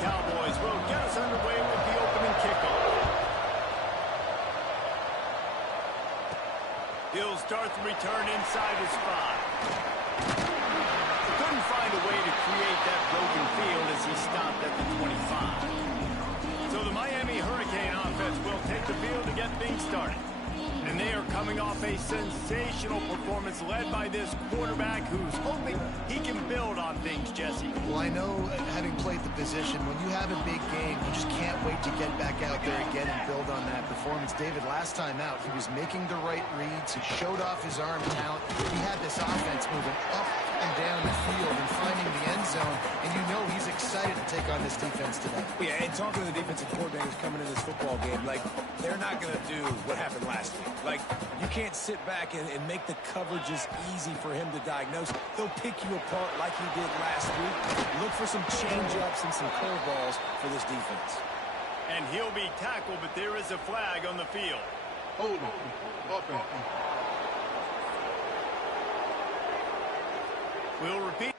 Cowboys will get us underway with the opening kickoff. He'll start the return inside his 5. Couldn't find a way to create that broken field as he stopped at the 25. So the Miami Hurricane offense will take the field to get things started. And they are coming off a sensational performance led by this quarterback who's hoping he can build on things, Jesse. Well, I know, having played the position, when you have a big game, you just can't wait to get back out there again and build on that performance. David, last time out, he was making the right reads. He showed off his arm talent. He had this offense moving up and down the field and finding the end zone. And you know he's excited to take on this defense today. Yeah, and talking to the defensive coordinators coming in this football game, like, they're not going to do what happened last week. Like, you can't sit back and make the coverages easy for him to diagnose. He'll pick you apart like he did last week. Look for some change-ups and some curveballs for this defense. And he'll be tackled, but there is a flag on the field. Hold on. Offense. We'll repeat.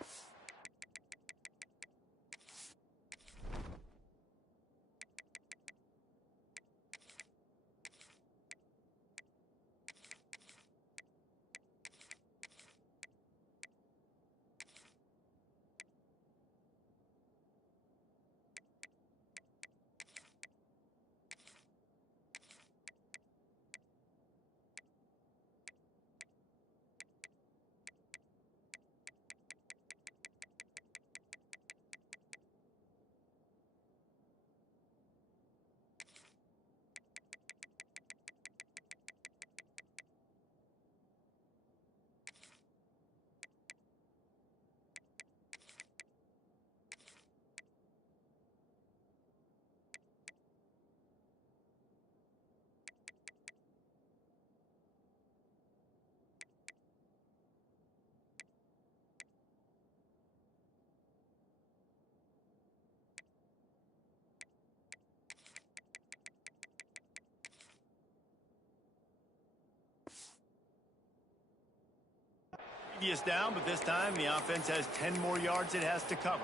Previous down, but this time the offense has 10 more yards it has to cover.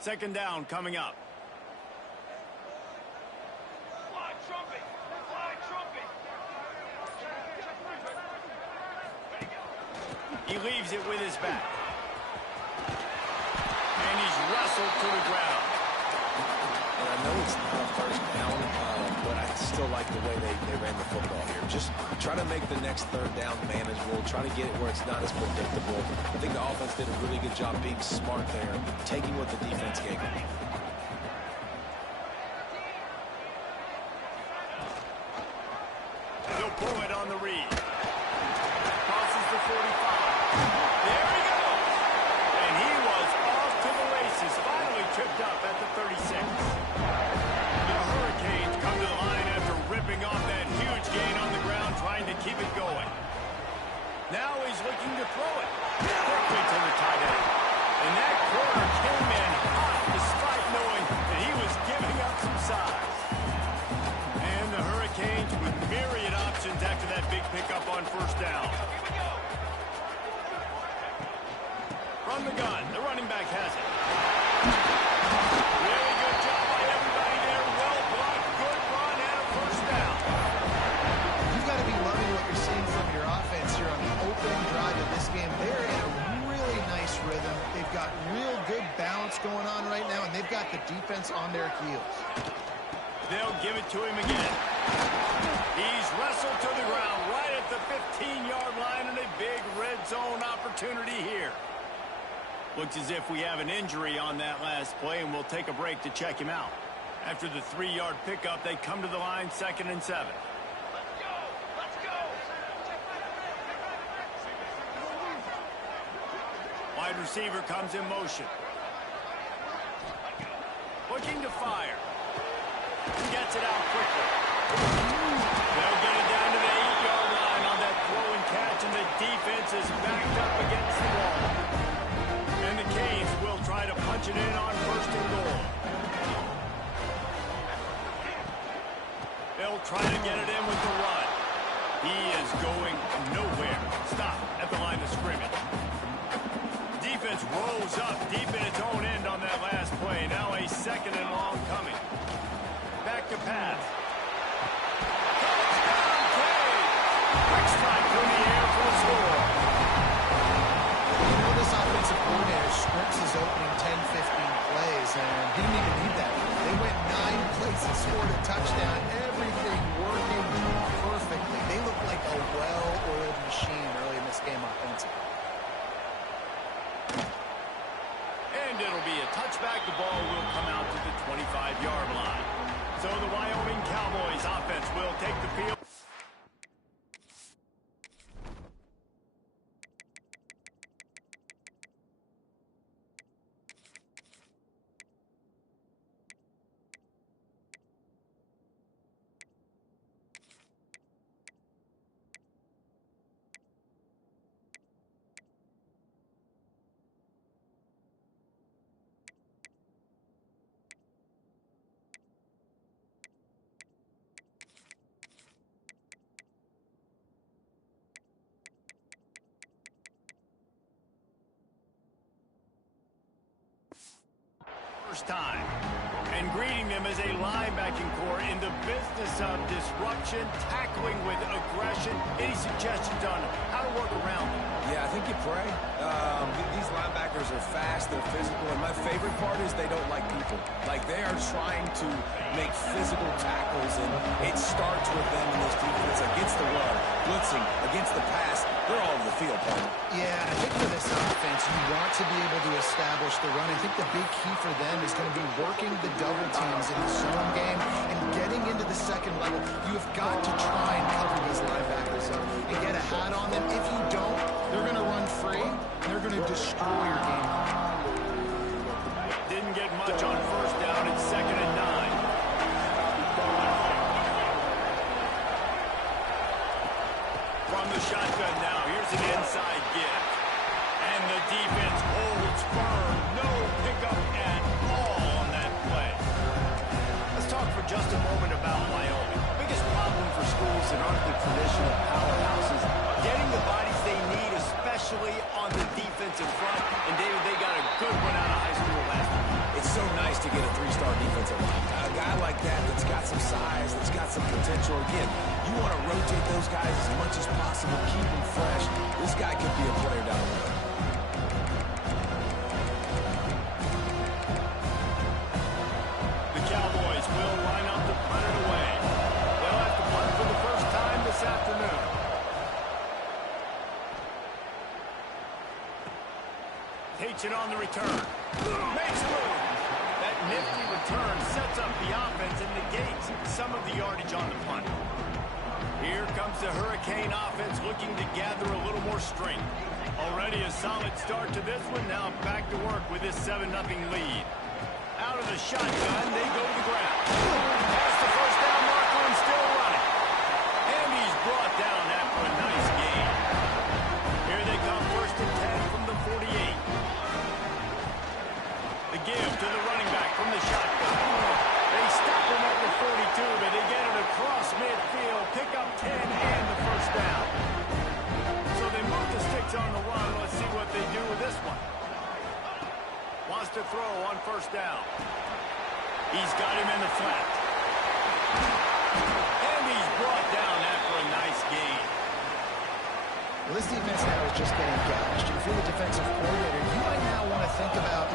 Second down coming up. Fly trumpet! Fly trumpet! He leaves it with his back. And he's wrestled to the ground. And I know it's not a first down, but I still like the way they ran the football here. Just try to make the next third down manageable. Try to get it where it's not as predictable. I think the offense did a really good job being smart there, taking what the defense gave them. He'll pull it on the read. Crosses the 45. There he goes. And he was off to the races. Finally tripped up at the 36. The Hurricanes come to the line after ripping off that huge gain on the ground, trying to keep it going. Now he's looking to throw it. Quickly to the tight end. And that corner came in hot despite knowing that he was giving up some size. And the Hurricanes with myriad options after that big pickup on first down. From the gun, the running back has it. Really good job by everybody there. Well blocked, good run, and a first down. You've got to be loving what you're seeing from your offense here on the opening drive of this game. They're in a really nice rhythm. They've got real good balance going on right now, and they've got the defense on their heels. They'll give it to him again. He's wrestled to the ground right at the 15-yard line, and a big red zone opportunity here. Looks as if we have an injury on that last play, and we'll take a break to check him out. After the 3-yard pickup, they come to the line 2nd and 7. Let's go! Let's go! Wide receiver comes in motion. Looking to fire. He gets it out quickly. They'll get it down to the 8-yard line on that throw and catch, and the defense is backed up against the wall. And the Canes will try to punch it in on 1st and goal. They'll try to get it in with the run. He is going nowhere. Stop at the line of scrimmage. goes up deep in its own end on that last play. Now a second and long coming. Back to pass. Touchdown, Cade! Quick strike from the air for the score. You know, this offensive coordinator scripts his opening 10, 15 plays, and he didn't even need that. They went 9 plays and scored a touchdown. Everything working perfectly. They look like a well-oiled machine early in this game offensively. And it'll be a touchback. The ball will come out to the 25-yard line. So the Wyoming Cowboys offense will take the field. First time. And greeting them as a linebacking core in the business of disruption, tackling with aggression. Any suggestions on how to work around them? Yeah, I think you pray. These linebackers are fast, they're physical, and my favorite part is they don't like people. Like, they are trying to make physical tackles, and it starts with them in this defense against the run, blitzing, against the pass. They're all over the field, partner. Yeah, I think for this offense, you want to be able to establish the run. I think the big key for them is going to be working the double teams in the zone game and getting into the second level. You have got to try and cover these linebackers up and get a hat on them. If you don't, they're going to run free, and they're going to destroy your game. Didn't get much on first down. It's 2nd and 9. From the shotgun now, here's an inside give. And the defense holds firm. No pickup at all on that play. Let's talk for just a moment about Wyoming. Biggest problem for schools that aren't the traditional powerhouses, getting the bodies they need, especially on the defensive front. And David, they got a good one out of high school last week. It's so nice to get a 3-star defensive line. A guy like that that's got some size, that's got some potential. Again, you want to rotate those guys as much as possible, keep them fresh. This guy could be a player down the road. The Cowboys will line up to punt it away. They'll have to punt for the first time this afternoon. Takes it on the return. Makes room. That nifty return sets up the offense and negates some of the yardage on the punt. Here comes the Hurricane offense looking to gather a little more strength. Already a solid start to this one. Now back to work with this 7-0 lead. Out of the shotgun, they go to the ground. Past the first down marker and still running. And he's brought down after a nice gain. Here they come, 1st and 10 from the 48. The give to the running back from the shotgun. They stop him at the 42, but they get it across midfield, pick up 10 and the first down. So they move the sticks on the run. Let's see what they do with this one. Wants to throw on 1st down. He's got him in the flat. And he's brought down after a nice gain. Well, this defense now is just getting gashed. If you're the defensive coordinator, you might now want to think about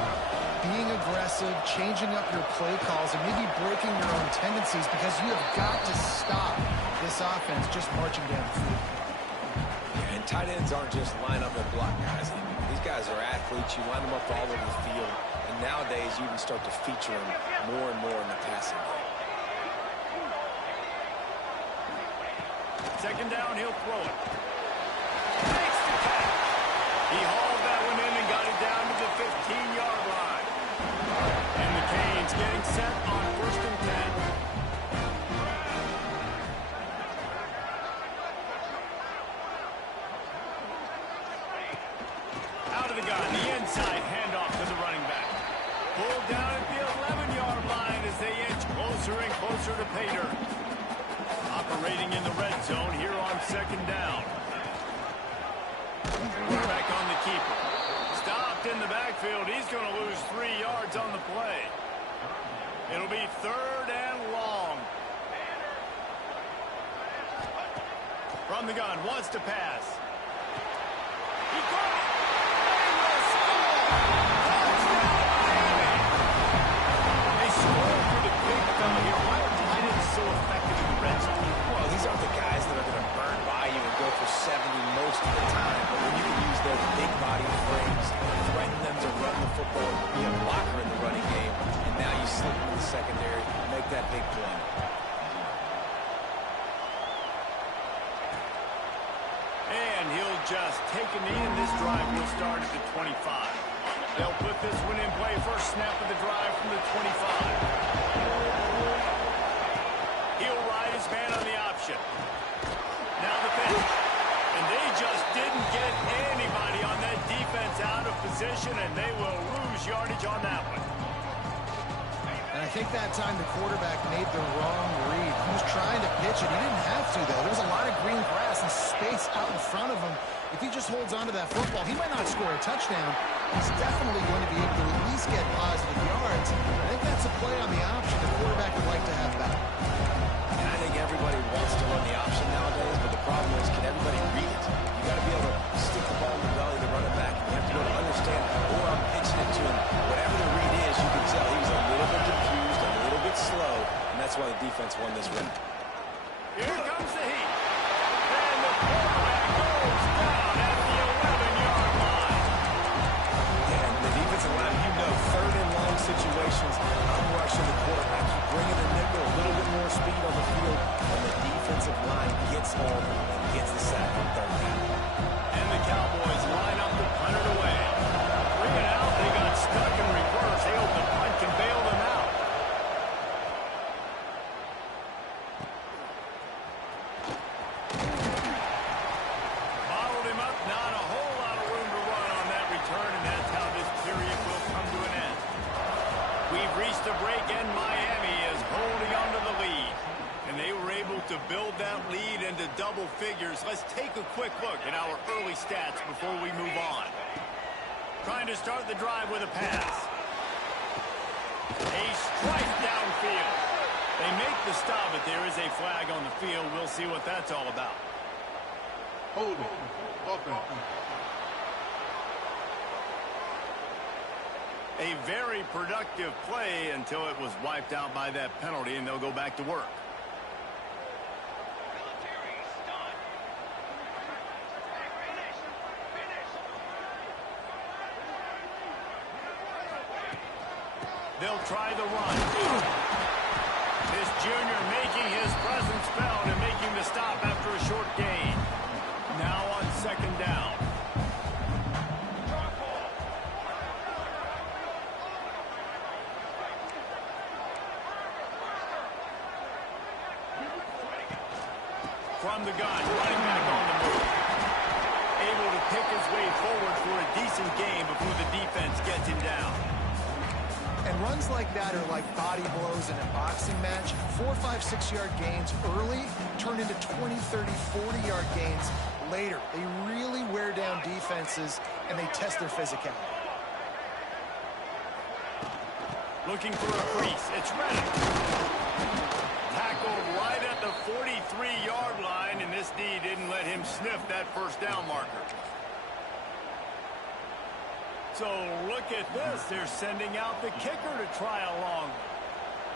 being aggressive, changing up your play calls, and maybe breaking your own tendencies, because you have got to stop this offense just marching down the field. Yeah, and tight ends aren't just line up and block guys. These guys are athletes. You line them up all over the field. And nowadays, you can start to feature them more and more in the passing game. 2nd down, he'll throw it. Makes the catch. He hauled that one in and got it down to the 15-yard line. And the Canes getting set on 1st and 10. Out of the gun, the inside handoff to the running back. Pulled down at the 11-yard line as they inch closer and closer to pay dirt. Operating in the red zone here on 2nd down. Back on the keeper. Stopped in the backfield. midfield. He's going to lose 3 yards on the play. It'll be 3rd and long. From the gun, wants to pass. He got it. They will score. Touchdown, Miami. They scored for the big fella here. Why are tight ends so effective in the red zone? Well, these aren't the guys that are going to burn by you and go for 70 most of the time. But when you can use their big body frames, threaten them to run the football, be a blocker in the running game, and now you slip into the secondary, make that big play. And he'll just take a knee, and this drive will start at the 25. They'll put this one in play. First snap of the drive from the 25. He'll ride his man on the option. Now the pitch. And they just didn't get anybody on that defense out of position, and they will lose yardage on that one. And I think that time the quarterback made the wrong read. He was trying to pitch it. He didn't have to, though. There was a lot of green grass and space out in front of him. If he just holds on to that football, he might not score a touchdown. He's definitely going to be able to at least get positive yards. I think that's a play on the option the quarterback would like to have back. And I think everybody wants to run the option nowadays, but the problem is, can everybody read it? You got to be able to stick the ball in the belly to run it back. You have to be able to understand, or I'm pitching it to him. Whatever the read is, you can tell he was a little bit confused, a little bit slow, and that's why the defense won this round. Here comes the heat. And the quarterback goes down at the 11-yard line. And the defensive line, you know, 3rd and long situations, I'm rushing the quarterback. You bring in the nickel, a little bit more speed on the field, and the defensive line gets home and gets the sack on 3rd down. And the Cowboys line up to punt it away. Bring it out. They got stuck in reverse. They hope the punt can bail them out. Bottled him up. Not a whole lot of room to run on that return, and that's how this period will come to an end. We've reached the break, and Miami is holding on to the lead. And they were able to build that lead into double figures. Let's take a quick look at our early stats before we move on. Trying to start the drive with a pass. A strike downfield. They make the stop, but there is a flag on the field. We'll see what that's all about. Hold it. Offense. A very productive play until it was wiped out by that penalty, and they'll go back to work. Military stunt. Finish. Finish. They'll try the run. This junior making his presence felt and making the stop after a short gain. Now on 2nd down. From the gun, running back on the move. Able to pick his way forward for a decent gain before the defense gets him down. And runs like that are like body blows in a boxing match. 4, 5, 6-yard gains early turn into 20, 30, 40-yard gains later. They really wear down defenses, and they test their physicality. Looking for a crease. It's Reddick. Tackled right at the 43-yard line, and this D didn't let him sniff that first down marker. So look at this. They're sending out the kicker to try along.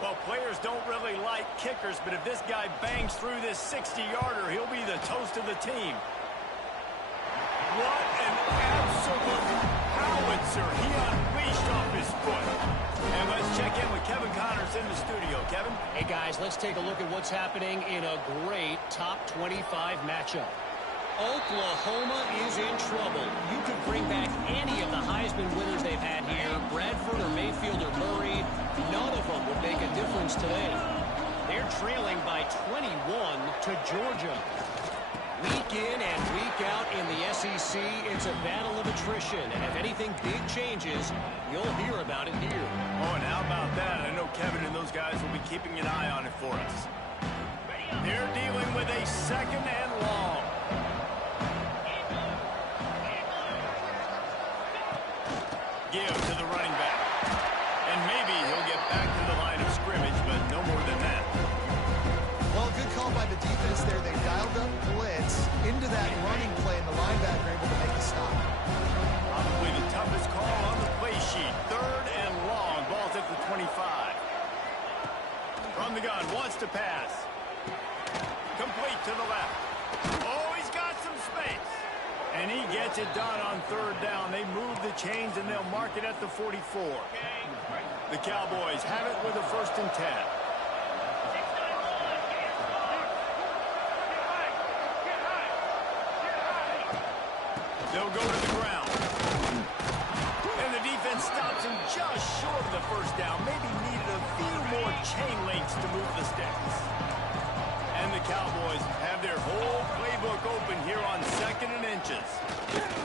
Well, players don't really like kickers, but if this guy bangs through this 60-yarder, he'll be the toast of the team. What an absolute howitzer. He unleashed off his foot. And let's check in with Kevin Connors in the studio. Kevin? Hey, guys, let's take a look at what's happening in a great top 25 matchup. Oklahoma is in trouble. You could bring back any of the Heisman winners they've had here, Bradford or Mayfield or Murray. None of them would make a difference today. They're trailing by 21 to Georgia. Week in and week out in the SEC, it's a battle of attrition. And if anything big changes, you'll hear about it here. Oh, and how about that? I know Kevin and those guys will be keeping an eye on it for us. They're dealing with a 2nd and long. Give to the running back. And maybe he'll get back to the line of scrimmage, but no more than that. Well, good call by the defense there. They dialed up blitz into that running play, and the linebacker able to make a stop. Probably the toughest call on the play sheet. 3rd and long. Ball's at the 25. From the gun, wants to pass. Complete to the left. Oh, he's got some space. And he gets it done on 3rd down. They move the chains, and they'll mark it at the 44. The Cowboys have it with a 1st and 10. They'll go to the ground. And the defense stops him just short of the 1st down. Maybe needed a few more chain links to move the sticks. And the Cowboys have their whole playbook open here on 2nd and inches.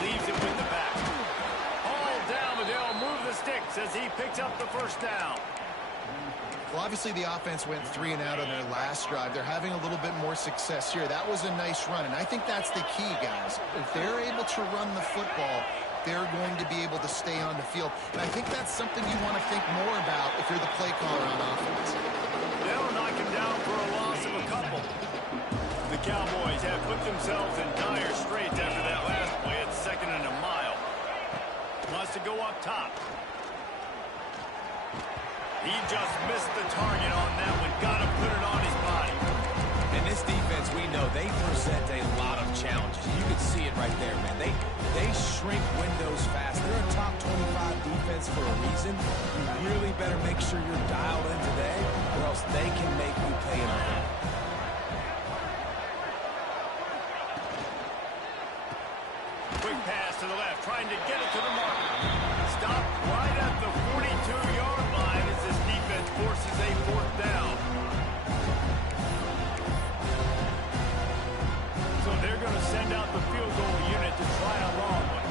Leaves it with the back. All down, but they'll move the sticks as he picks up the 1st down. Well, obviously the offense went 3 and out on their last drive. They're having a little bit more success here. That was a nice run, and I think that's the key, guys. If they're able to run the football, they're going to be able to stay on the field. And I think that's something you want to think more about if you're the play caller on offense. They'll knock him down for a loss of a couple. The Cowboys have put themselves in dire straits after that last play at 2nd and a mile. Wants to go up top. He just missed the target on that one. Got to put it on his body. And this defense, we know, they present a lot of challenges. You can see it right there, man. They shrink windows fast. They're a top 25 defense for a reason. You really better make sure you're dialed in today, or else they can make you pay in a hurry. Quick pass to the left, trying to get it to the mark. Stop right at the 42-yard line as this defense forces a 4th down. So they're going to send out the field goal unit to try a long one.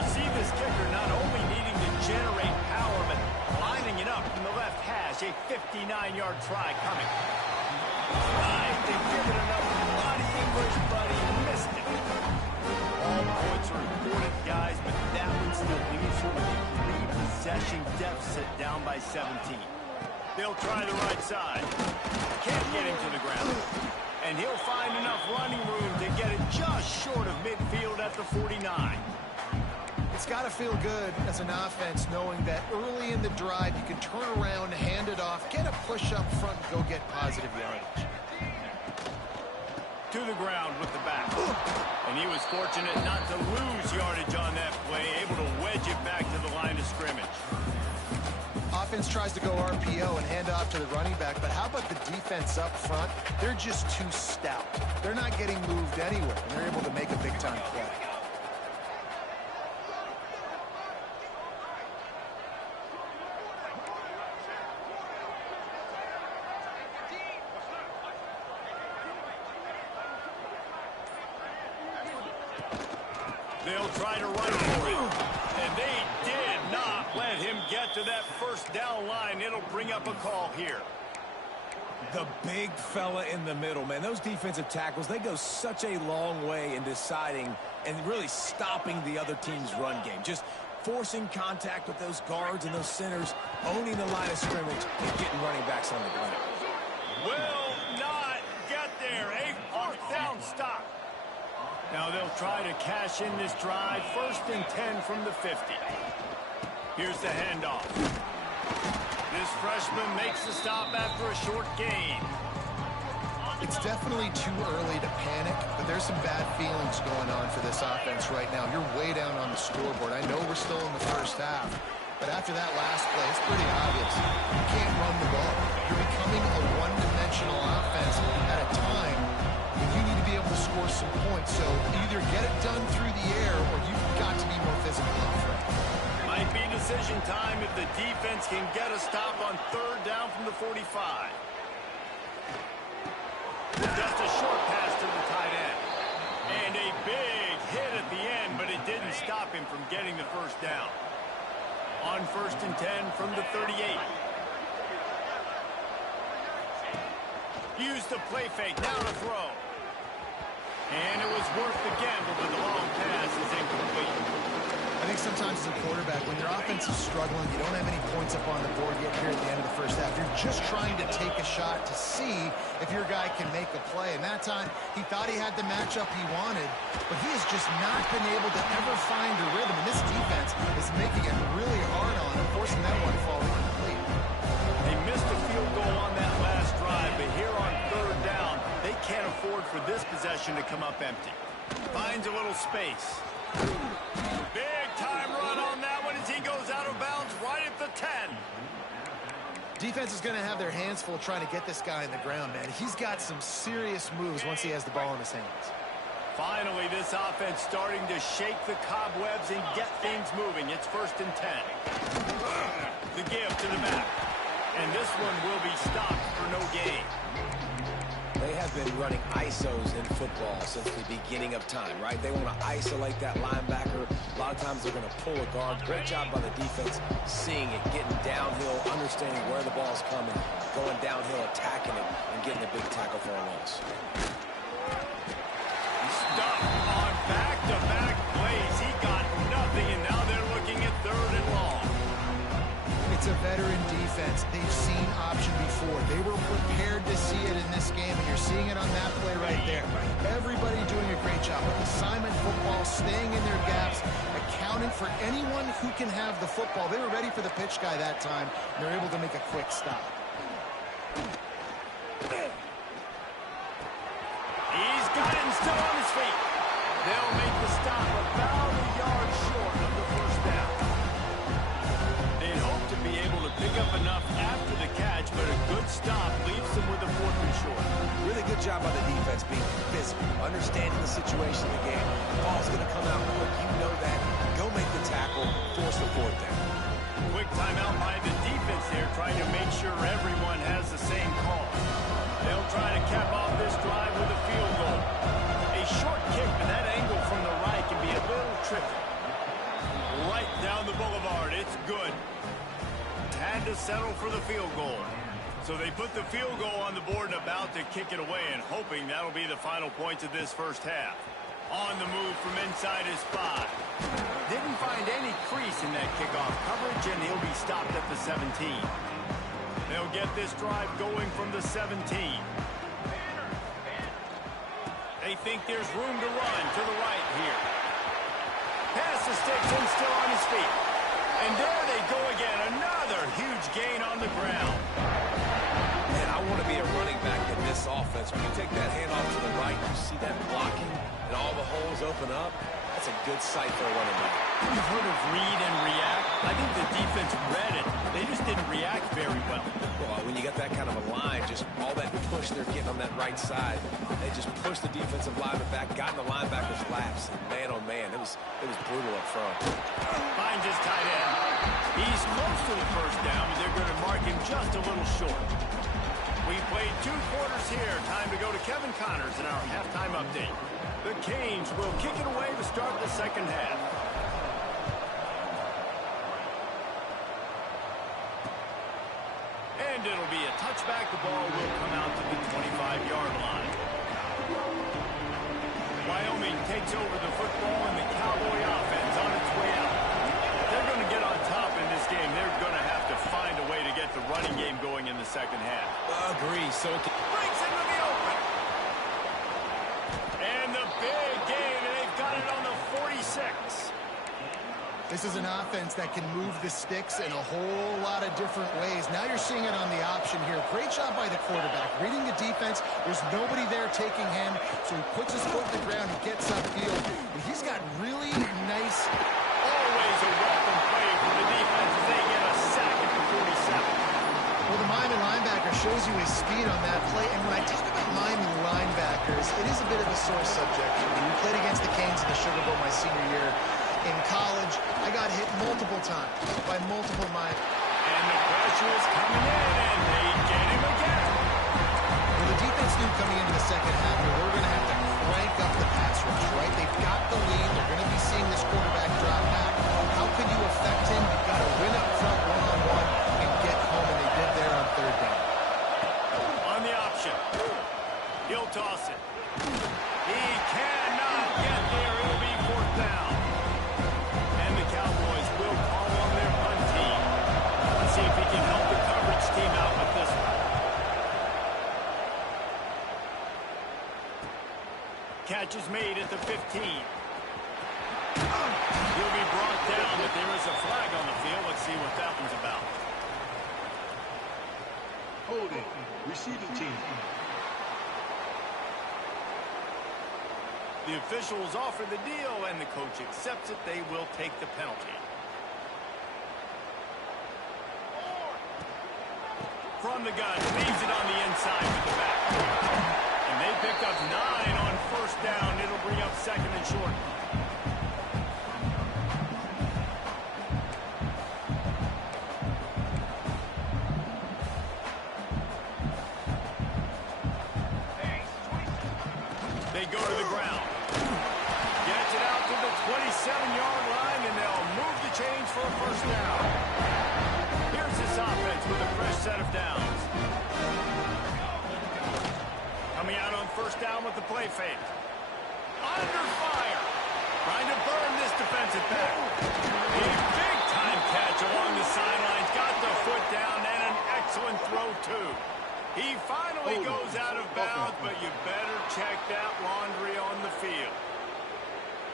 You see this kicker not only needing to generate power, but lining it up from the left hash. A 59-yard try coming. Tried to give it enough body English, but he missed it. All points are important, guys, but that one still leaves you with a 3-possession deficit down by 17. They'll try the right side. Can't get him to the ground. And he'll find enough running room to get it just short of midfield at the 49. It's got to feel good as an offense knowing that early in the drive you can turn around, hand it off, get a push up front, and go get positive yardage. To the ground with the back. And he was fortunate not to lose yardage on that play, able to wedge it back to the line of scrimmage. Offense tries to go RPO and hand off to the running back, but how about the defense up front? They're just too stout. They're not getting moved anywhere, and they're able to make a big-time play. They'll try to run for it. And they did not let him get to that 1st down line. It'll bring up a call here. The big fella in the middle, man. Those defensive tackles, they go such a long way in deciding and really stopping the other team's run game. Just forcing contact with those guards and those centers, owning the line of scrimmage, and getting running backs on the ground. Will not get there. A 4th down stop. Now they'll try to cash in this drive. 1st and 10 from the 50. Here's the handoff. This freshman makes the stop after a short gain. It's definitely too early to panic, but there's some bad feelings going on for this offense right now. You're way down on the scoreboard. I know we're still in the 1st half, but after that last play, it's pretty obvious. You can't run the ball. You're becoming a one-dimensional offense at a time when you need to be able to score some points. So either get it done through the air or you've got to be more physical up front. Might be decision time if the defense can get a stop on 3rd down from the 45. Just a short pass to the tight end. And a big hit at the end, but it didn't stop him from getting the 1st down. On 1st and 10 from the 38. Use the play fake, now to throw. And it was worth the gamble, but the long pass is incomplete. I I think sometimes as a quarterback, when your offense is struggling, you don't have any points up on the board yet here at the end of the first half. You're just trying to take a shot to see if your guy can make a play. And that time, he thought he had the matchup he wanted, but he has just not been able to ever find a rhythm. And this defense is making it really hard on him, forcing that one to fall incomplete. They missed a field goal on that last drive, but here on third down, they can't afford for this possession to come up empty. Finds a little space. Big time run on that one as he goes out of bounds right at the 10. Defense is going to have their hands full trying to get this guy in the ground, man. He's got some serious moves once he has the ball in his hands. Finally, this offense starting to shake the cobwebs and get things moving. It's 1st and 10. The give to the back. And this one will be stopped for no gain. They have been running ISOs in football since the beginning of time, right? They want to isolate that linebacker. A lot of times they're going to pull a guard. Great job by the defense seeing it, getting downhill, understanding where the ball's coming, going downhill, attacking it, and getting a big tackle for a loss. Stuck on back-to-back plays. He got nothing, and now they're looking at 3rd and long. It's a veteran defense. They've seen option before. They were prepared to see it in this game, and you're seeing it on that play right there. Everybody doing a great job of assignment football, staying in their gaps, accounting for anyone who can have the football. They were ready for the pitch guy that time, and they're able to make a quick stop. He's got it and still on his feet. They'll make the stop about a yard short of the first down. They'd hope to be able to pick up enough after the catch, but a good stop leaves them with a 4th and short. Really good job by the defense being physical, understanding the situation of the game. The ball's going to come out quick. You know that. Go make the tackle, force the 4th down. Quick timeout by the defense there, trying to make sure everyone has the same call. They'll try to cap off this drive with a field goal. A short kick, but that angle from the right can be a little tricky. Right down the boulevard, it's good. Had to settle for the field goal. So they put the field goal on the board and about to kick it away, and hoping that'll be the final points of this first half. On the move from inside his 5. Didn't find any crease in that kickoff coverage, and he'll be stopped at the 17. They'll get this drive going from the 17. They think there's room to run to the right here. Pass the sticks and still on his feet. And there they go again. Another huge gain on the ground. Man, I want to be a running back in this offense. When you take that handoff to the right, you see that blocking and all the holes open up. That's a good sight for a running back. You've heard of read and react. I think the defense read it. They just didn't react very well. Well, when you got that kind of a line, just all that push they're getting on that right side, they just pushed the defensive lineman back, got in the linebacker's laps, and man, oh man, it was brutal up front. Finds his tight end. He's close to the first down, but they're going to mark him just a little short. We played 2 quarters here. Time to go to Kevin Connors in our halftime update. The Canes will kick it away to start the second half. And it'll be a touchback. The ball will come out to the 25-yard line. Wyoming takes over the football, and the Cowboy offense on its way out. They're going to get on top in this game. They're going to have to find a way to get the running game going in the second half. Agree. So Breaks into the open. And the big game, and they've got it on the 46. This is an offense that can move the sticks in a whole lot of different ways. Now you're seeing it on the option here. Great job by the quarterback. Reading the defense, there's nobody there taking him, so he puts his foot in the ground, he gets upfield, and he's got really nice... Always a welcome play for the defense as they get a sack at the 47. Well, the Miami linebacker shows you his speed on that play, and when I talk about Miami linebackers, it is a bit of a sore subject. When we played against the Canes in the Sugar Bowl my senior year in college, I got hit multiple times by multiple Miami. And the pressure is coming in, and they get him again. Well, the defense knew coming into the second half that we're going to have to crank up the pass rush, right? They've got the lead. They're going to be seeing this quarterback drop back. How can you affect him? You've got to win up front one-on-one and get home, and they did there on third down. On the option. He'll toss it. He cannot get there. It'll be 4th down. And the catch is made at the 15. He'll be brought down, but there is a flag on the field. Let's see what that one's about. Holding. Receiving team. The officials offer the deal, and the coach accepts it. They will take the penalty. From the gun, leaves it on the inside with the back. And they pick up 9 on first down. It'll bring up second and short. They go to the ground. Gets it out to the 27-yard line, and they'll move the chains for a first down. Here's this offense with a fresh set of downs. Coming out on first down with the play fake. Under fire. Trying to burn this defensive back. A big-time catch along the sidelines. Got the foot down, and an excellent throw, too. He finally goes out of bounds, but you better check that laundry on the field.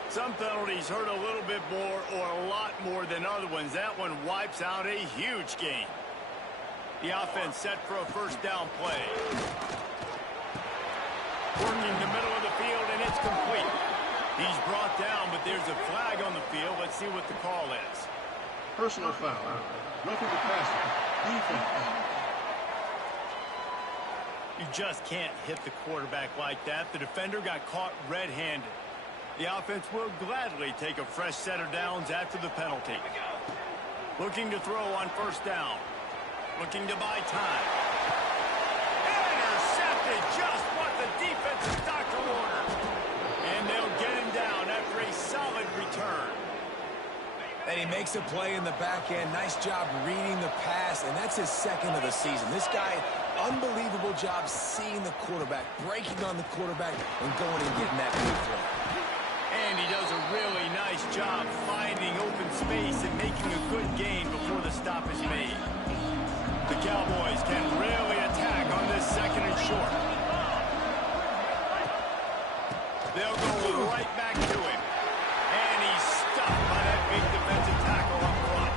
Some penalties hurt a little bit more or a lot more than other ones. That one wipes out a huge game. The offense set for a first down play. Working the middle of the field, and it's complete. He's brought down, but there's a flag on the field. Let's see what the call is. Personal foul. Roughing the passer. Defense. You just can't hit the quarterback like that. The defender got caught red-handed. The offense will gladly take a fresh set of downs after the penalty. Looking to throw on first down. Looking to buy time. Intercepted, just what the defensive doctor ordered. And they'll get him down after a solid return. And he makes a play in the back end. Nice job reading the pass, and that's his second of the season. This guy, unbelievable job seeing the quarterback, breaking on the quarterback, and going and getting that big play. And he does a really nice job finding open space and making a good gain before the stop is made. The Cowboys can really attack on this second and short. They'll go right back to him. And he's stopped by that big defensive tackle up front.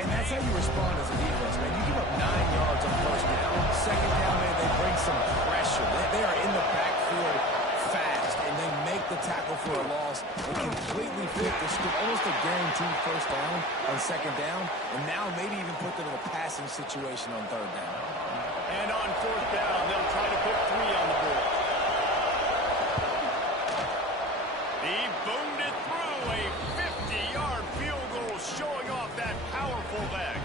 And that's how you respond as a defense, man. You give up 9 yards on first down. Second down, man, they bring some pressure. They are in the backfield fast, and they make the tackle for a loss and completely flip the script. Almost a guaranteed first down on second down, and now maybe even put them in a passing situation on third down. And on fourth down, they'll try to put 3 on the board. He boomed it through, a 50-yard field goal showing off that powerful leg.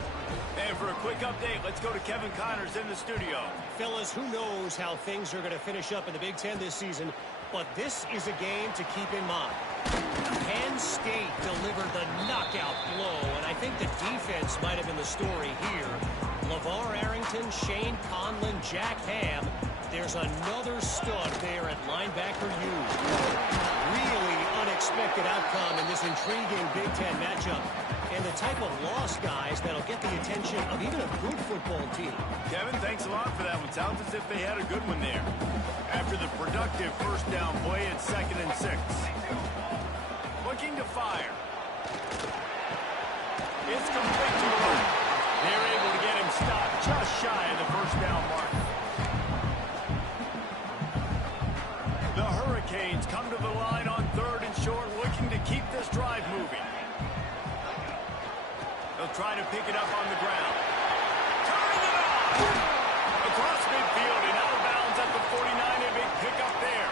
And for a quick update, let's go to Kevin Connors in the studio. Fellas, who knows how things are going to finish up in the Big Ten this season, but this is a game to keep in mind. Penn State delivered the knockout blow, and I think the defense might have been the story here. LeVar Arrington, Shane Conlon, Jack Ham. There's another stud there at linebacker U. Really unexpected outcome in this intriguing Big Ten matchup. And the type of loss, guys, that'll get the attention of even a good football team. Kevin, thanks a lot for that one. Sounds as if they had a good one there. After the productive first down play, it's 2nd and 6. Looking to fire. It's complete to the right. They're able to get him stopped just shy of the first down mark. The Hurricanes come to the line on 3rd and short, looking to keep this drive moving. They'll try to pick it up on the ground. Turning it on! Across midfield and out of bounds at the 49. A big pickup there.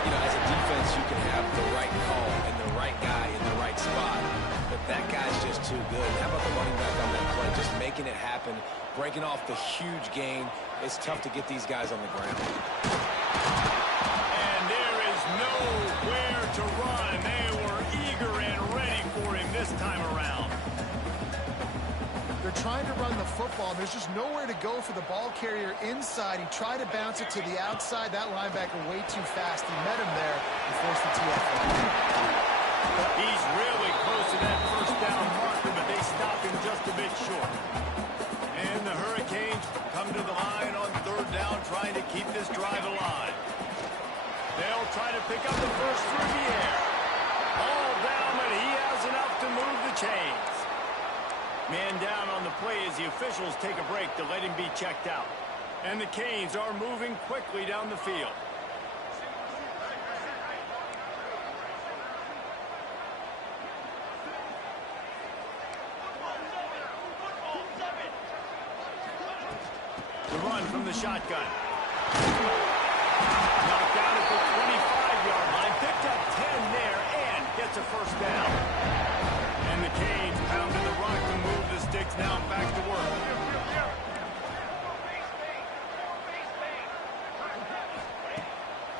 You know, as a defense, you can have the right call and the right guy in the right spot, but that guy's just too good. How about the running back on that play? Just making it happen, breaking off the huge gain. It's tough to get these guys on the ground. And there is nowhere to run. They were eager and ready for him this time around. They're trying to run the football, and there's just nowhere to go for the ball carrier inside. He tried to bounce it to the outside. That linebacker way too fast. He met him there and forced the TFL. He's really close to that first down marker, but they stop him just a bit short. And the Hurricanes come to the line on 3rd down, trying to keep this drive alive. officials take a break to let him be checked out. And the Canes are moving quickly down the field. The run from the shotgun. Knocked out at the 25-yard line. Picked up 10 there and gets a first down. And the Canes pounded the rock to move the sticks now back to work.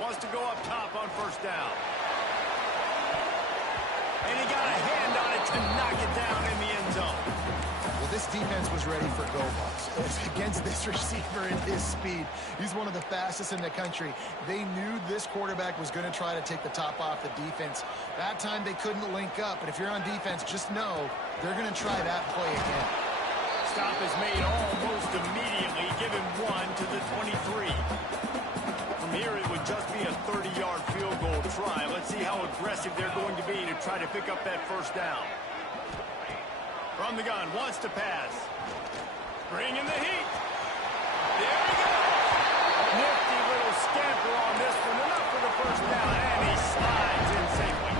Wants to go up top on first down. And he got a hand on it to knock it down in the end zone. Well, this defense was ready for go balls. Against this receiver and his speed. He's one of the fastest in the country. They knew this quarterback was going to try to take the top off the defense. That time they couldn't link up, but if you're on defense, just know they're going to try that play again. Stop is made almost immediately. Give him one to the 23. From here, it would just be a 30-yard field goal try. Let's see how aggressive they're going to be to try to pick up that first down. From the gun, wants to pass. Bringing the heat. There he goes. Nifty little scamper on this one. Enough for the first down, and he slides in safely.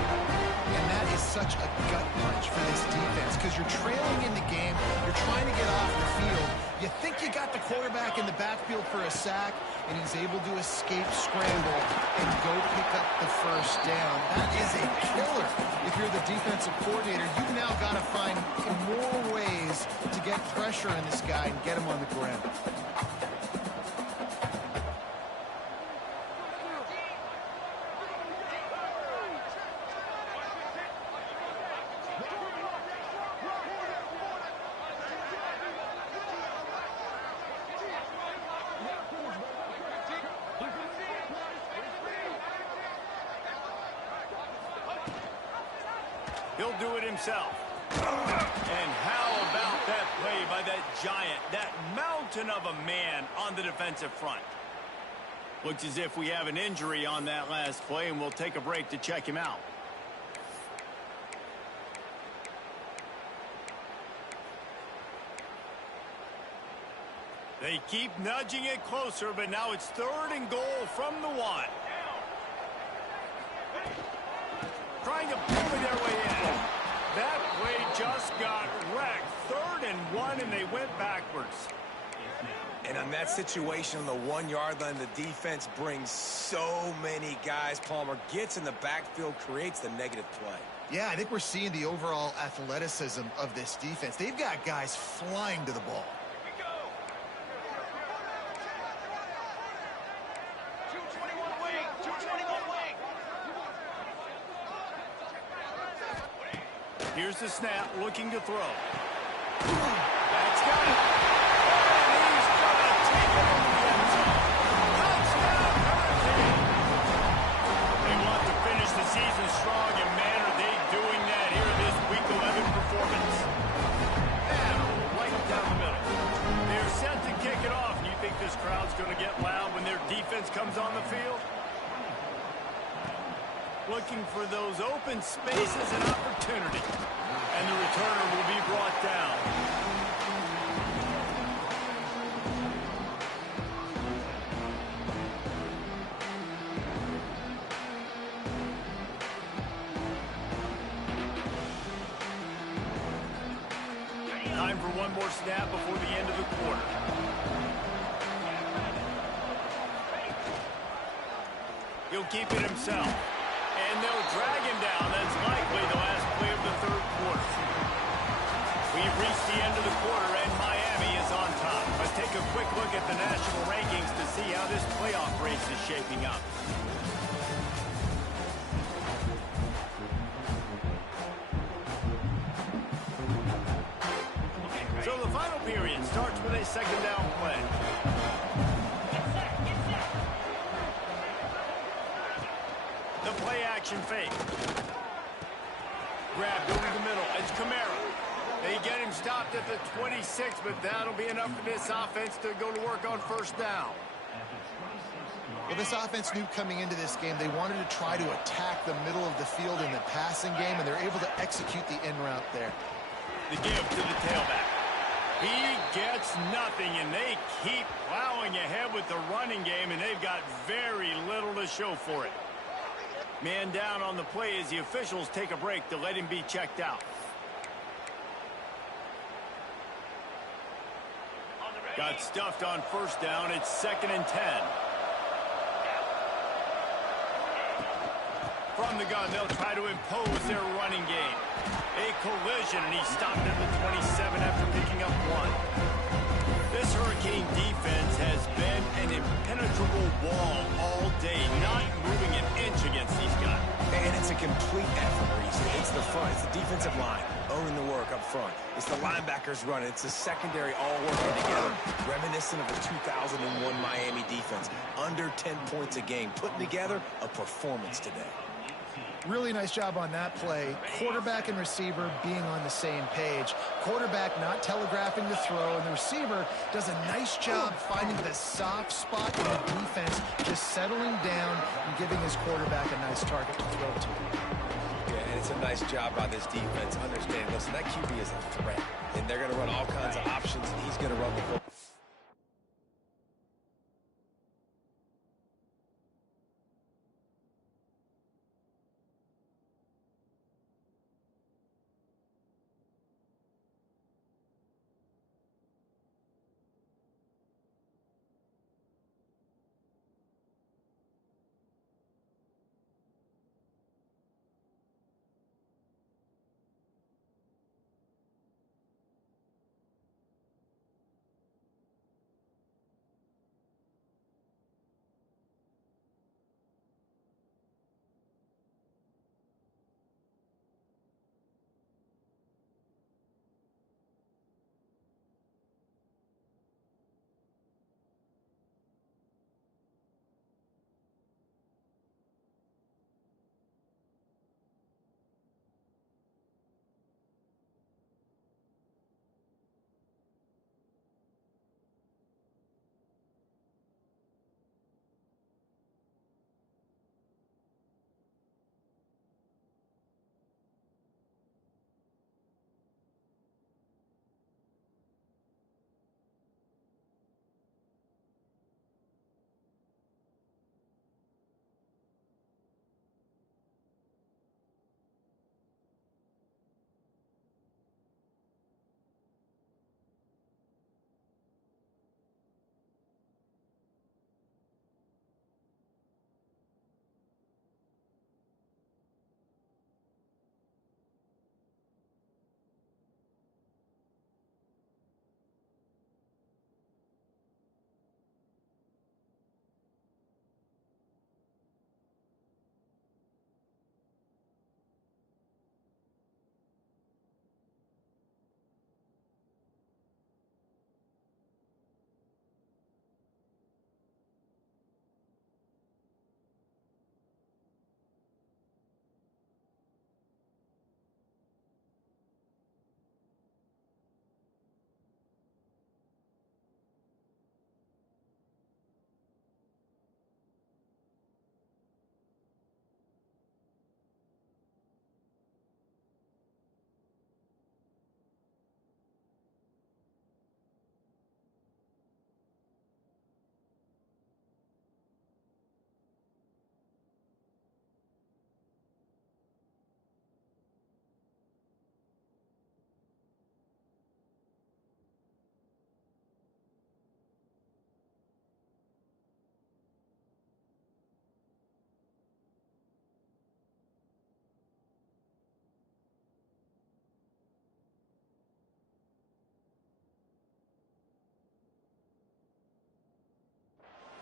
And that is such a gut punch for this defense because you're trailing in the game. You're trying to get off the field. You think you got the quarterback in the backfield for a sack, and he's able to escape scramble and go pick up the first down. That is a killer. If you're the defensive coordinator, you've now got to find more ways to get pressure on this guy and get him on the ground. He'll do it himself. And how about that play by that giant, that mountain of a man on the defensive front? Looks as if we have an injury on that last play, and we'll take a break to check him out. They keep nudging it closer, but now it's 3rd and goal from the 1. Trying to bully their way in. That play just got wrecked. 3rd and 1, and they went backwards. And on that situation on the 1-yard line, the defense brings so many guys. Palmer gets in the backfield, creates the negative play. Yeah, I think we're seeing the overall athleticism of this defense. They've got guys flying to the ball. 221 wing, 221 wing. Here's the snap, looking to throw. That's got it. And he's going to take it into the end zone. Touchdown, Hurricane. They want to finish the season strong, and man, are they doing that here in this Week 11 performance. And right down the middle. They're set to kick it off. You think this crowd's going to get loud when their defense comes on the field? Looking for those open spaces and opportunity. And the returner will be brought down. Time for one more snap before the end of the quarter. He'll keep it himself. And they'll drag him down. That's likely the last play of the 3rd quarter. We've reached the end of the quarter, and Miami is on top. Let's take a quick look at the national rankings to see how this playoff race is shaping up. So the final period starts with a 2nd down play. The play action fake. Grabbed over the middle. It's Kamara. They get him stopped at the 26, but that'll be enough for this offense to go to work on first down. Well, this offense knew coming into this game they wanted to try to attack the middle of the field in the passing game, and they're able to execute the in route there. The give to the tailback. He gets nothing, and they keep plowing ahead with the running game, and they've got very little to show for it. Man down on the play as the officials take a break to let him be checked out. Got stuffed on first down. It's 2nd and 10. From the gun, they'll try to impose their running game. A collision, and he stopped at the 27 after picking up 1. This Hurricane defense has been an impenetrable wall all day, not moving an inch against these guys. And it's a complete effort, Reese. It's the front. It's the defensive line owning the work up front. It's the linebackers running. It's the secondary all working together. Reminiscent of the 2001 Miami defense. Under 10 points a game. Putting together a performance today. Really nice job on that play. Quarterback and receiver being on the same page. Quarterback not telegraphing the throw, and the receiver does a nice job finding the soft spot in the defense, just settling down and giving his quarterback a nice target to throw to. Yeah, and it's a nice job by this defense. Understanding, listen, that QB is a threat, and they're going to run all kinds of options, and he's going to run the ball.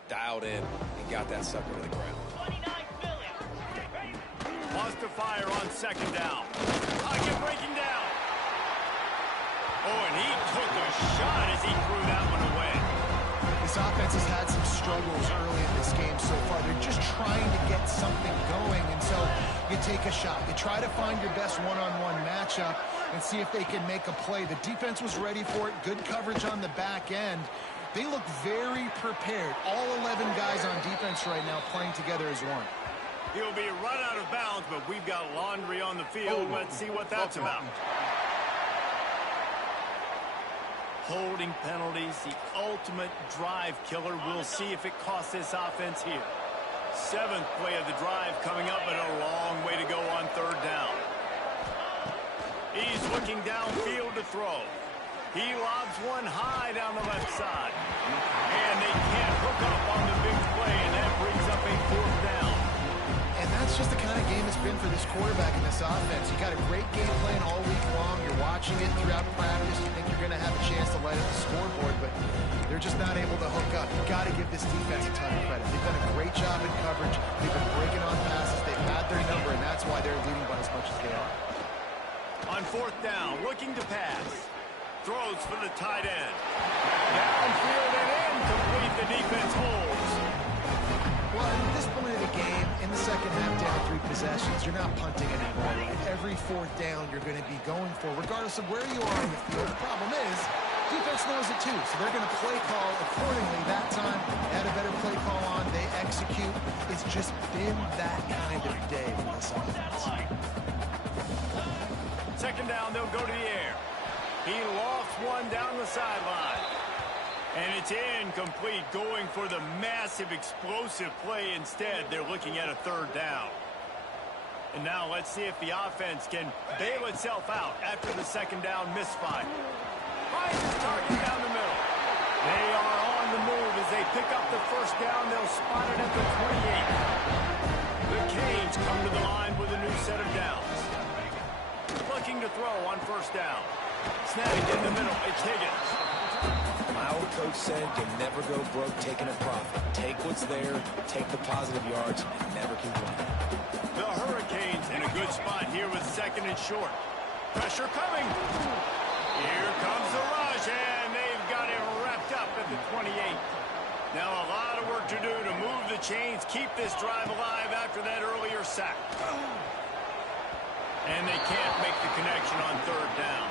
Dialed in and got that sucker to the ground. 29 million. Lost to fire on 2nd down. Pocket breaking down. Oh, and he took a shot as he threw that one away. This offense has had some struggles early in this game so far. They're just trying to get something going, and so you take a shot. You try to find your best one-on-one matchup and see if they can make a play. The defense was ready for it. Good coverage on the back end. They look very prepared. All 11 guys on defense right now playing together as one. He'll be run out of bounds, but we've got laundry on the field. Let's see what that's about. Holding penalties, the ultimate drive killer. We'll see if it costs this offense here. 7th play of the drive coming up, but a long way to go on 3rd down. He's looking downfield to throw. He lobs one high down the left side. And they can't hook up on the big play, and that brings up a 4th down. And that's just the kind of game it's been for this quarterback in this offense. You got a great game plan all week long. You're watching it throughout practice. You think you're going to have a chance to light up the scoreboard, but they're just not able to hook up. You've got to give this defense a ton of credit. They've done a great job in coverage. They've been breaking on passes. They've had their number, and that's why they're leading by as much as they are. On 4th down, looking to pass. Throws for the tight end. Downfield and incomplete. The defense holds. Well, at this point of the game, in the second half, down 3 possessions, you're not punting anymore. Right? Every 4th down you're going to be going for, regardless of where you are in the field. The problem is, defense knows it too, so they're going to play call accordingly. That time, they had a better play call on. They execute. It's just been that kind of day for this offense. 2nd down, they'll go to the air. He lofts one down the sideline. And it's incomplete, going for the massive explosive play instead. They're looking at a 3rd down. And now let's see if the offense can bail itself out after the 2nd down misfire. Finds his target down the middle. They are on the move as they pick up the 1st down. They'll spot it at the 28. The Canes come to the line with a new set of downs. Looking to throw on 1st down. Snagged in the middle. It's Higgins. My old coach said you never go broke taking a profit. Take what's there, take the positive yards, and never complain. The Hurricanes in a good spot here with 2nd and short. Pressure coming. Here comes the rush, and they've got it wrapped up at the 28. Now a lot of work to do to move the chains, keep this drive alive after that earlier sack. And they can't make the connection on 3rd down.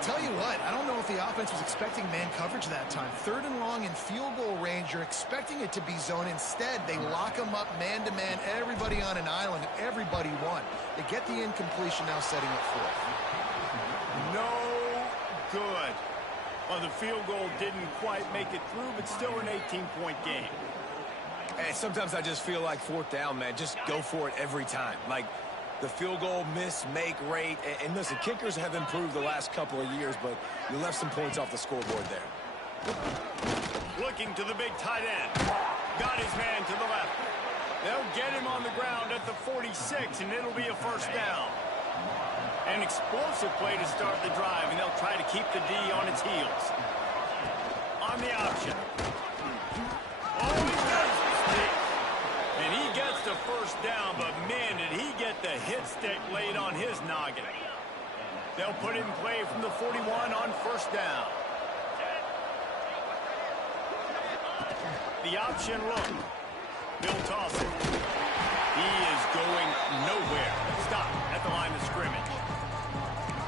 Tell you what, I don't know if the offense was expecting man coverage that time. 3rd and long in field goal range, you're expecting it to be zone. Instead, they lock them up man-to-man, everybody on an island, everybody won. They get the incompletion, now setting up 4th. No good. Well, the field goal didn't quite make it through, but still an 18-point game. Hey, sometimes I just feel like 4th down, man. Just go for it every time. Like, the field goal miss, make rate. And listen, kickers have improved the last couple of years, but you left some points off the scoreboard there. Looking to the big tight end. Got his man to the left. They'll get him on the ground at the 46, and it'll be a 1st down. An explosive play to start the drive, and they'll try to keep the D on its heels. On the option. Oh, he does stick. And he gets the 1st down, but man, did he get the hit stick laid on his noggin. They'll put it in play from the 41 on 1st down. The option look. He'll toss it. He is going nowhere. Stop at the line of scrimmage.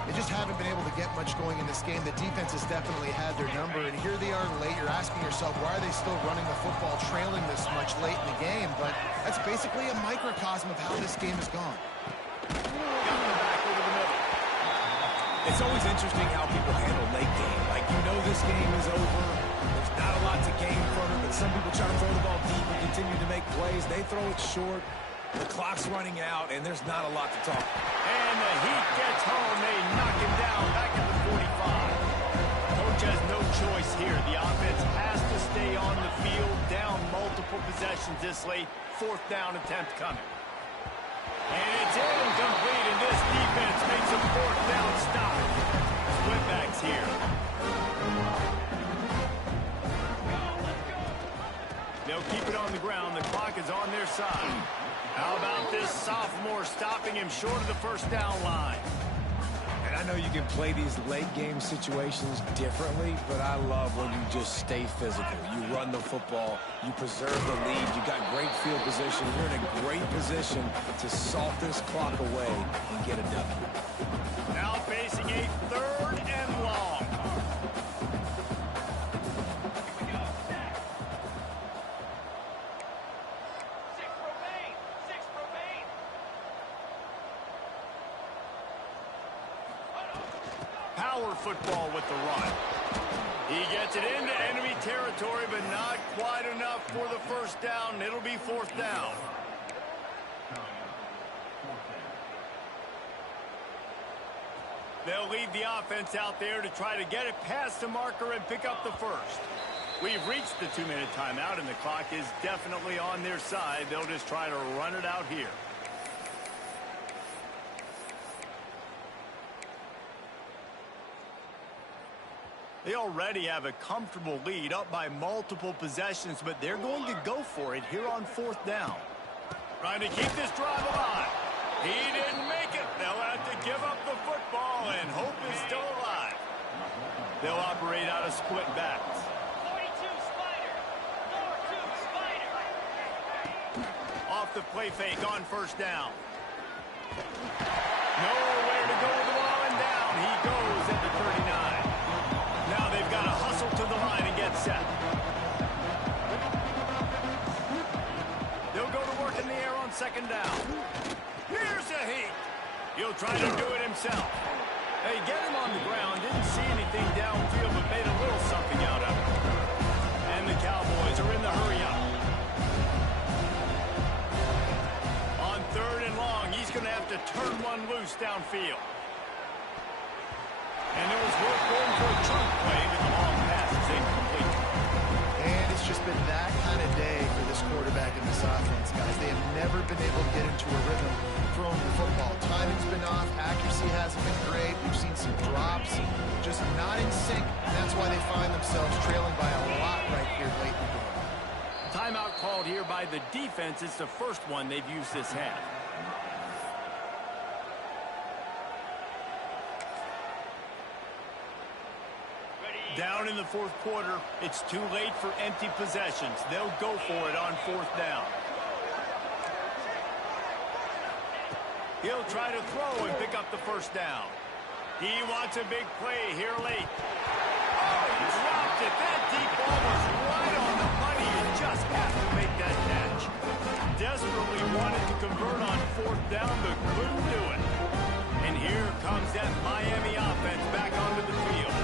They just haven't been able to get much going in this game. The defense has definitely had their number, and here they are late. You're asking yourself, why are they still running the football, trailing this much late in the game? But that's basically a microcosm of how this game has gone. Got the back over the middle. It's always interesting how people handle late game. Like, you know this game is over. There's not a lot to gain from it, but some people try to throw the ball deep and continue to make plays. They throw it short. The clock's running out, and there's not a lot to talk. And the Heat gets home. They knock him down back at the 45. Coach has no choice here. The offense has to stay on the field, down multiple possessions this late. 4th down attempt coming. And it's incomplete, and this defense makes a 4th down stop. Splitbacks here. They'll keep it on the ground. The clock is on their side. How about this sophomore stopping him short of the 1st down line? And I know you can play these late game situations differently, but I love when you just stay physical. You run the football, you preserve the lead, you got great field position. You're in a great position to salt this clock away and get a W. Now facing a 3rd and long. Power football with the run. He gets it into enemy territory, but not quite enough for the first down. It'll be fourth down. They'll lead the offense out there to try to get it past the marker and pick up the first. We've reached the 2-minute timeout, and the clock is definitely on their side. They'll just try to run it out here. They already have a comfortable lead, up by multiple possessions, but they're going to go for it here on fourth down. Trying to keep this drive alive. He didn't make it. They'll have to give up the football, and hope is still alive. They'll operate out of split backs. 42 Spider. 4-2 Spider. Off the play fake on first down. Nowhere to go with the ball, and down he goes at the 39. Now they've got to hustle to the line and get set. They'll go to work in the air on second down. Here's a heat. He'll try to do it himself. They get him on the ground. Didn't see anything downfield, but made a little something out of it. And the Cowboys are in the hurry-up. On third and long, he's going to have to turn one loose downfield. And it was worth going for a chunk play, but the long pass is incomplete. And it's just been that kind of day for this quarterback and this offense, guys. They have never been able to get into a rhythm throwing the football. Timing's been off. Accuracy hasn't been great. We've seen some drops. Just not in sync. And that's why they find themselves trailing by a lot right here late in the game. Timeout called here by the defense. It's the first one they've used this half. Down in the fourth quarter, it's too late for empty possessions. They'll go for it on fourth down. He'll try to throw and pick up the first down. He wants a big play here late. Oh, he dropped it. That deep ball was right on the money. You just have to make that catch. Desperately wanted to convert on fourth down, but couldn't do it. And here comes that Miami offense back onto the field.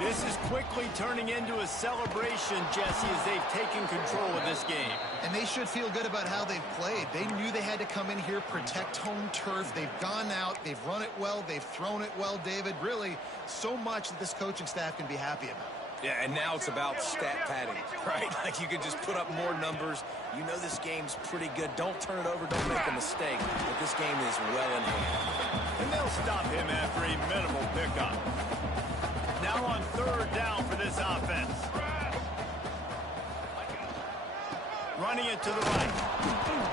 This is quickly turning into a celebration, Jesse, as they've taken control of this game. And they should feel good about how they've played. They knew they had to come in here, protect home turf. They've gone out, they've run it well, they've thrown it well, David. Really, so much that this coaching staff can be happy about. Yeah, and now it's about stat padding, right? Like you can just put up more numbers. You know this game's pretty good. Don't turn it over. Don't make a mistake. But this game is well in hand. And they'll stop him after a minimal pickup. Now on third down for this offense. Running it to the right.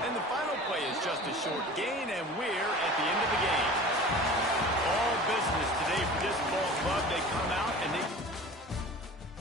And the final play is just a short gain, and we're at the end of the game.